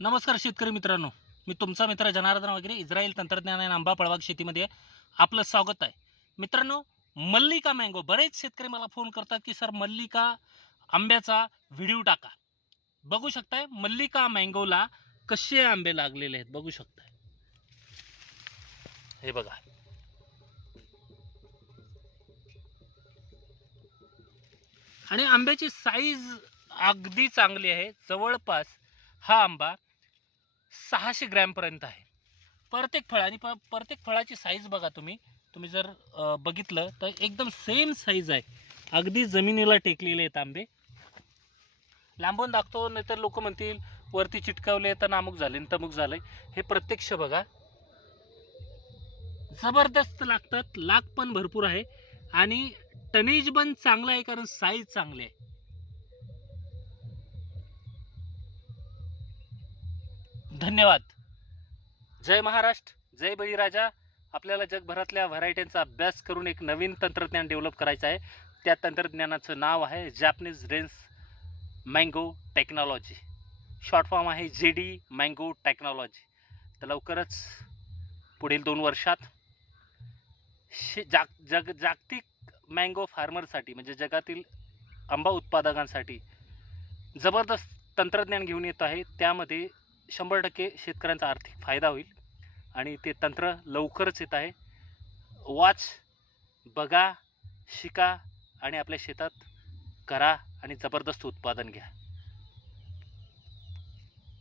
नमस्कार शेतकरी मित्रांनो. मी तुमचा मित्र जनार्दन वगैरे इस्रायल तंत्रज्ञान आणि आंबा पळवाग शेतीमध्ये आपलं स्वागत आहे. मित्रांनो मल्लिका मँगो. बरेच शेतकरी मला फोन करतात की सर मल्लिका आंब्याचा व्हिडिओ टाका. बघू शकताय मल्लिका मँगोला कसे आंबे लागलेले आहेत बघू शकताय. हे बघा. आणि आंब्याची साईज अगदी चांगली आहे. जवळपास हा आंबा सहाशे ग्रॅमपर्यंत आहे. प्रत्येक फळ आणि प प्रत्येक फळाची साईज बघा तुम्ही. तुम्ही जर बघितलं तर एकदम सेम साईज आहे. अगदी जमिनीला टेकलेले आहेत आंबे. लांबून दाखतो नाहीतर लोक म्हणतील वरती चिटकावले तर नामुक झाले आणि तमुक झाले हे प्रत्यक्ष बघा. जबरदस्त लागतात लाग पण भरपूर आहे. आणि टनेज पण चांगला आहे कारण साईज चांगली आहे. धन्यवाद. जय महाराष्ट्र जय बळीराजा. आपल्याला जगभरातल्या व्हरायटींचा अभ्यास करून एक नवीन तंत्रज्ञान डेव्हलप करायचं आहे. त्या तंत्रज्ञानाचं नाव आहे Japanese rains mango technology short form आहे जे डी मँगो टेक्नॉलॉजी तर लवकरच पुढील दोन वर्षात शे जाग जग जागतिक मँगो फार्मरसाठी म्हणजे जगातील आंबा उत्पादकांसाठी जबरदस्त तंत्रज्ञान घेऊन येत आहे. त्यामध्ये शंभर टक्के शेतकऱ्यांचा आर्थिक फायदा होईल. आणि ते तंत्र लवकरच येत आहे. वाच बघा शिका आणि आपल्या शेतात करा आणि जबरदस्त उत्पादन घ्या.